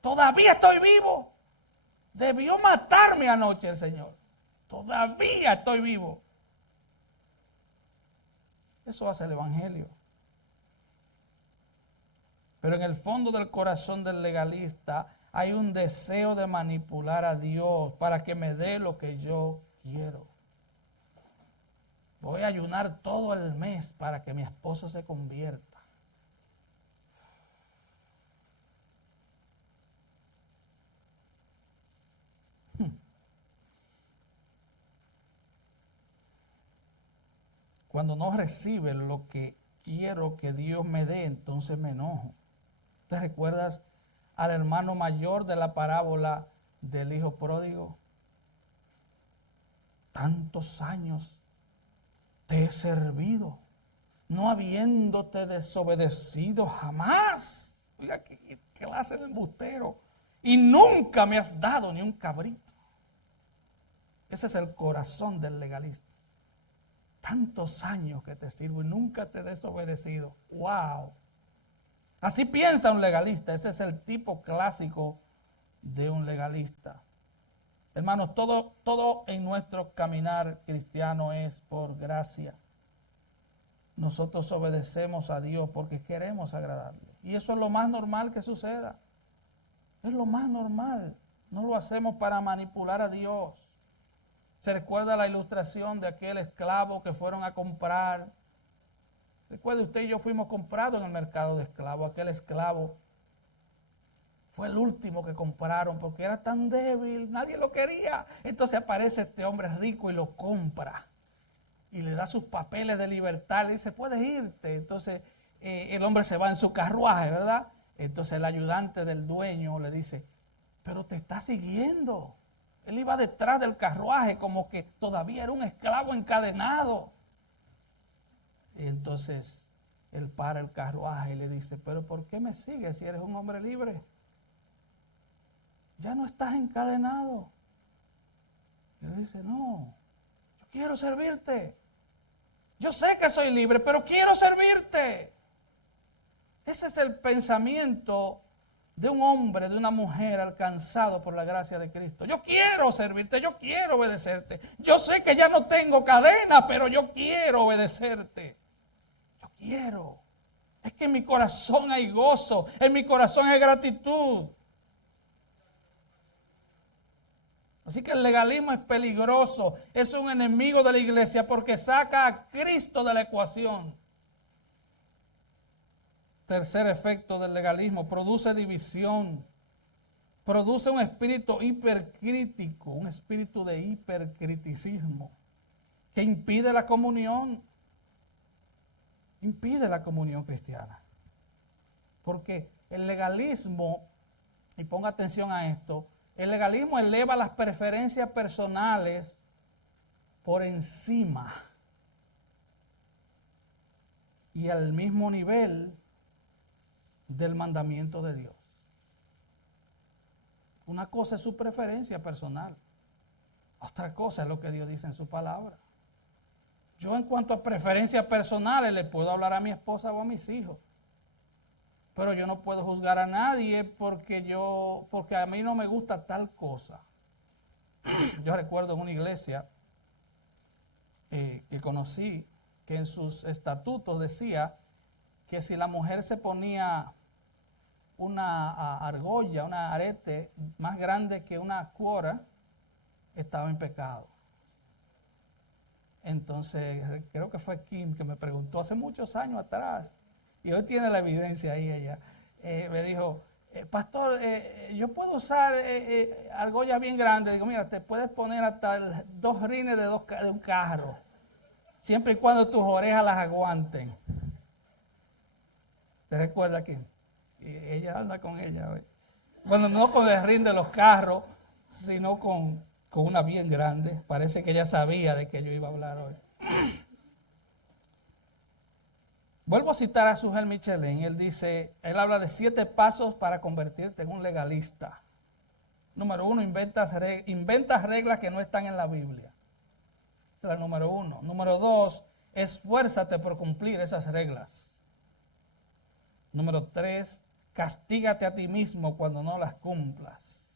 Todavía estoy vivo. Debió matarme anoche el Señor. Todavía estoy vivo. Eso hace el Evangelio. Pero en el fondo del corazón del legalista hay un deseo de manipular a Dios para que me dé lo que yo quiero. Voy a ayunar todo el mes para que mi esposo se convierta. Cuando no recibe lo que quiero que Dios me dé, entonces me enojo. ¿Te recuerdas al hermano mayor de la parábola del hijo pródigo? Tantos años te he servido, no habiéndote desobedecido jamás. Oiga, qué clase de embustero. Y nunca me has dado ni un cabrito. Ese es el corazón del legalista. Tantos años que te sirvo y nunca te he desobedecido. ¡Wow! Así piensa un legalista. Ese es el tipo clásico de un legalista. Hermanos, todo en nuestro caminar cristiano es por gracia. Nosotros obedecemos a Dios porque queremos agradarle. Y eso es lo más normal que suceda. Es lo más normal. No lo hacemos para manipular a Dios. ¿Se recuerda la ilustración de aquel esclavo que fueron a comprar? Recuerde, usted y yo fuimos comprados en el mercado de esclavos. Aquel esclavo fue el último que compraron porque era tan débil, nadie lo quería. Entonces aparece este hombre rico y lo compra. Y le da sus papeles de libertad, le dice, puedes irte. Entonces el hombre se va en su carruaje, ¿verdad? Entonces el ayudante del dueño le dice, pero te está siguiendo. Él iba detrás del carruaje como que todavía era un esclavo encadenado. Y entonces él para el carruaje y le dice, pero ¿por qué me sigues si eres un hombre libre? Ya no estás encadenado. Y él dice, no, yo quiero servirte. Yo sé que soy libre, pero quiero servirte. Ese es el pensamiento de un hombre, de una mujer alcanzado por la gracia de Cristo. Yo quiero servirte, yo quiero obedecerte. Yo sé que ya no tengo cadena, pero yo quiero obedecerte. Yo quiero. Es que en mi corazón hay gozo, en mi corazón hay gratitud. Así que el legalismo es peligroso, es un enemigo de la iglesia porque saca a Cristo de la ecuación. Tercer efecto del legalismo, produce división, produce un espíritu hipercrítico, un espíritu de hipercriticismo que impide la comunión cristiana. Porque el legalismo, y ponga atención a esto, el legalismo eleva las preferencias personales por encima y al mismo nivel del mandamiento de Dios. Una cosa es su preferencia personal, otra cosa es lo que Dios dice en su palabra. Yo en cuanto a preferencias personales le puedo hablar a mi esposa o a mis hijos, pero yo no puedo juzgar a nadie porque a mí no me gusta tal cosa. Yo recuerdo en una iglesia que conocí que en sus estatutos decía que si la mujer se ponía una argolla, una arete más grande que una cuora, estaba en pecado. Entonces, creo que fue Kim que me preguntó hace muchos años atrás, y hoy tiene la evidencia ahí ella, me dijo, pastor, yo puedo usar argolla bien grande. Digo, mira, te puedes poner hasta 2 rines de un carro, siempre y cuando tus orejas las aguanten. ¿Te recuerdas quién? Y ella anda con ella hoy. Bueno, no con el rin de los carros, sino con una bien grande. Parece que ella sabía de que yo iba a hablar hoy. Vuelvo a citar a Sujel Michelin. Él habla de 7 pasos para convertirte en un legalista. Número 1, inventas reglas que no están en la Biblia. Esa es la número 1. Número 2, esfuérzate por cumplir esas reglas. Número 3, castígate a ti mismo cuando no las cumplas.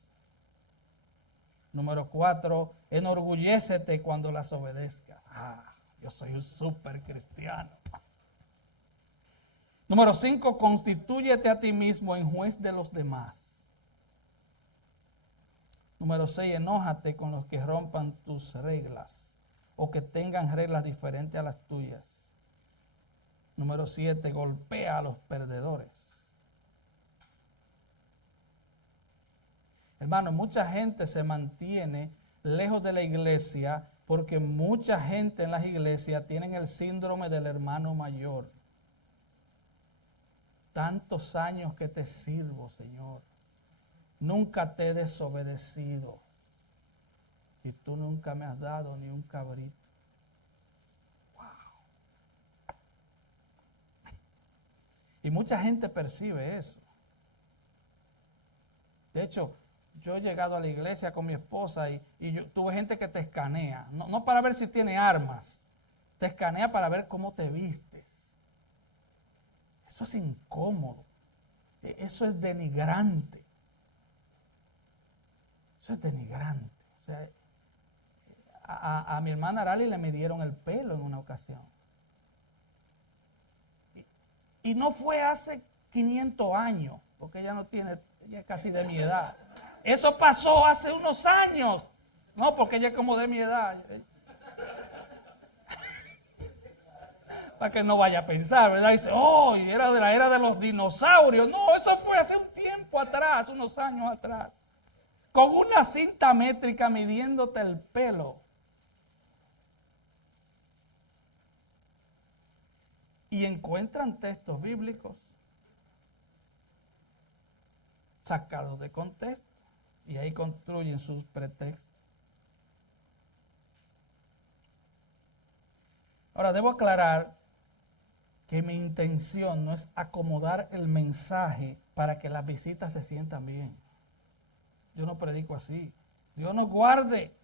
Número 4, enorgullécete cuando las obedezcas. Yo soy un súper cristiano. Número 5, constitúyete a ti mismo en juez de los demás. Número 6, enójate con los que rompan tus reglas o que tengan reglas diferentes a las tuyas. Número 7, golpea a los perdedores. Hermano, mucha gente se mantiene lejos de la iglesia porque mucha gente en las iglesias tienen el síndrome del hermano mayor. Tantos años que te sirvo, Señor. Nunca te he desobedecido. Y tú nunca me has dado ni un cabrito. Wow. Y mucha gente percibe eso. De hecho, yo he llegado a la iglesia con mi esposa y yo tuve gente que te escanea. No para ver si tiene armas. Te escanea para ver cómo te vistes. Eso es incómodo. Eso es denigrante. Eso es denigrante. O sea, a mi hermana Arali le midieron el pelo en una ocasión. Y no fue hace 500 años, porque ella ella es casi de mi edad. Eso pasó hace unos años. No, porque ella es como de mi edad. Para que no vaya a pensar, ¿verdad? Dice, era de la era de los dinosaurios. No, eso fue hace un tiempo atrás, unos años atrás. Con una cinta métrica midiéndote el pelo. Y encuentran textos bíblicos sacados de contexto. Y ahí construyen sus pretextos. Ahora, debo aclarar que mi intención no es acomodar el mensaje para que las visitas se sientan bien. Yo no predico así. Dios nos guarde.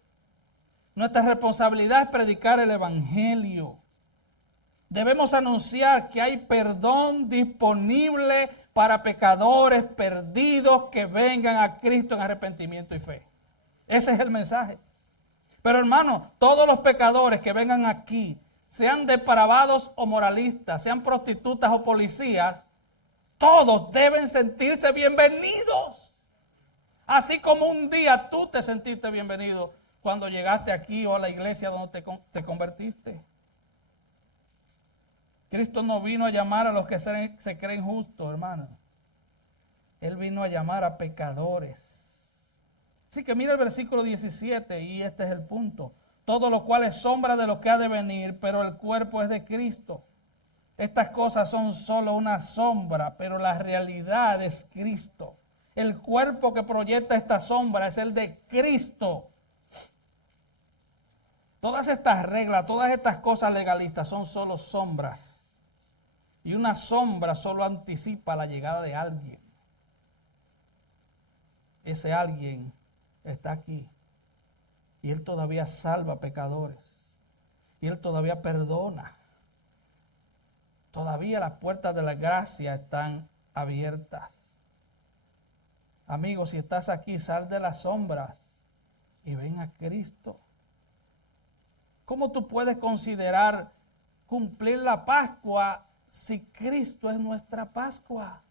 Nuestra responsabilidad es predicar el evangelio. Debemos anunciar que hay perdón disponible para pecadores perdidos que vengan a Cristo en arrepentimiento y fe. Ese es el mensaje. Pero hermano, todos los pecadores que vengan aquí, sean depravados o moralistas, sean prostitutas o policías, todos deben sentirse bienvenidos. Así como un día tú te sentiste bienvenido cuando llegaste aquí o a la iglesia donde te convertiste. Cristo no vino a llamar a los que se creen justos, hermano. Él vino a llamar a pecadores. Así que mira el versículo 17 y este es el punto. Todo lo cual es sombra de lo que ha de venir, pero el cuerpo es de Cristo. Estas cosas son solo una sombra, pero la realidad es Cristo. El cuerpo que proyecta esta sombra es el de Cristo. Todas estas reglas, todas estas cosas legalistas son solo sombras. Y una sombra solo anticipa la llegada de alguien. Ese alguien está aquí. Y Él todavía salva pecadores. Y Él todavía perdona. Todavía las puertas de la gracia están abiertas. Amigos, si estás aquí, sal de las sombras y ven a Cristo. ¿Cómo tú puedes considerar cumplir la Pascua si Cristo es nuestra Pascua?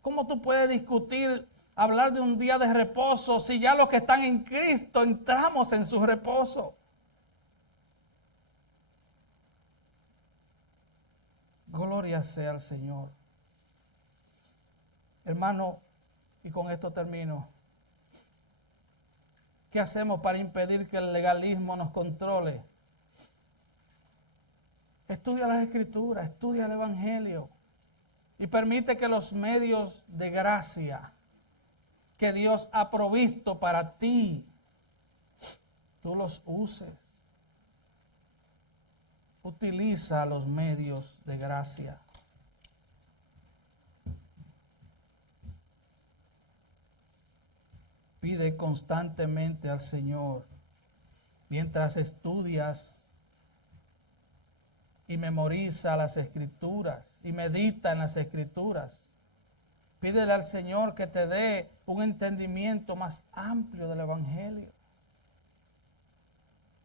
¿Cómo tú puedes discutir hablar de un día de reposo si ya los que están en Cristo entramos en su reposo? Gloria sea al Señor. Hermano, y con esto termino. ¿Qué hacemos para impedir que el legalismo nos controle? Estudia las Escrituras, estudia el Evangelio y permite que los medios de gracia que Dios ha provisto para ti, tú los uses. Utiliza los medios de gracia. Pide constantemente al Señor mientras estudias y memoriza las Escrituras y medita en las Escrituras. Pídele al Señor que te dé un entendimiento más amplio del Evangelio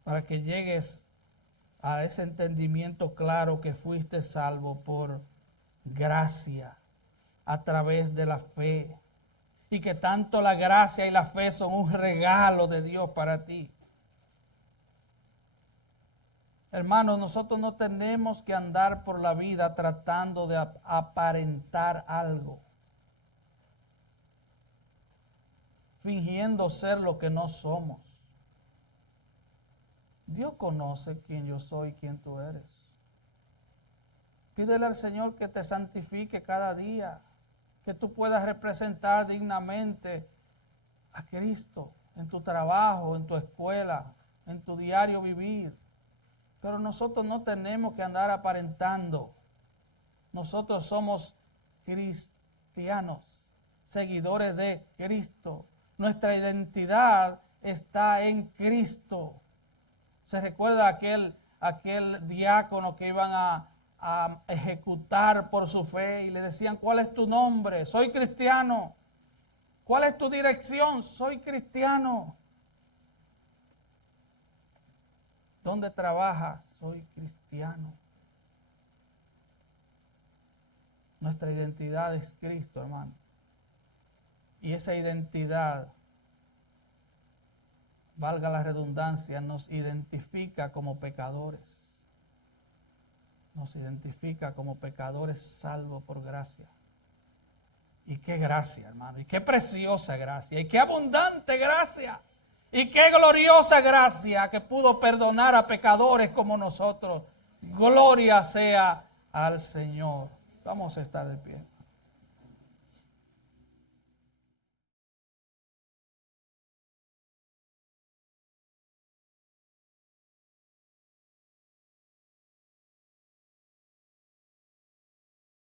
para que llegues a ese entendimiento claro que fuiste salvo por gracia a través de la fe y que tanto la gracia y la fe son un regalo de Dios para ti. Hermanos, nosotros no tenemos que andar por la vida tratando de aparentar algo, fingiendo ser lo que no somos. Dios conoce quién yo soy y quién tú eres. Pídele al Señor que te santifique cada día, que tú puedas representar dignamente a Cristo en tu trabajo, en tu escuela, en tu diario vivir. Pero nosotros no tenemos que andar aparentando. Nosotros somos cristianos, seguidores de Cristo. Nuestra identidad está en Cristo. Se recuerda aquel diácono que iban a ejecutar por su fe y le decían, ¿cuál es tu nombre? Soy cristiano. ¿Cuál es tu dirección? Soy cristiano. ¿Dónde trabajas? Soy cristiano. Nuestra identidad es Cristo, hermano. Y esa identidad, valga la redundancia, nos identifica como pecadores. Nos identifica como pecadores salvos por gracia. Y qué gracia, hermano. Y qué preciosa gracia. Y qué abundante gracia. Y qué gloriosa gracia que pudo perdonar a pecadores como nosotros. Gloria sea al Señor. Vamos a estar de pie.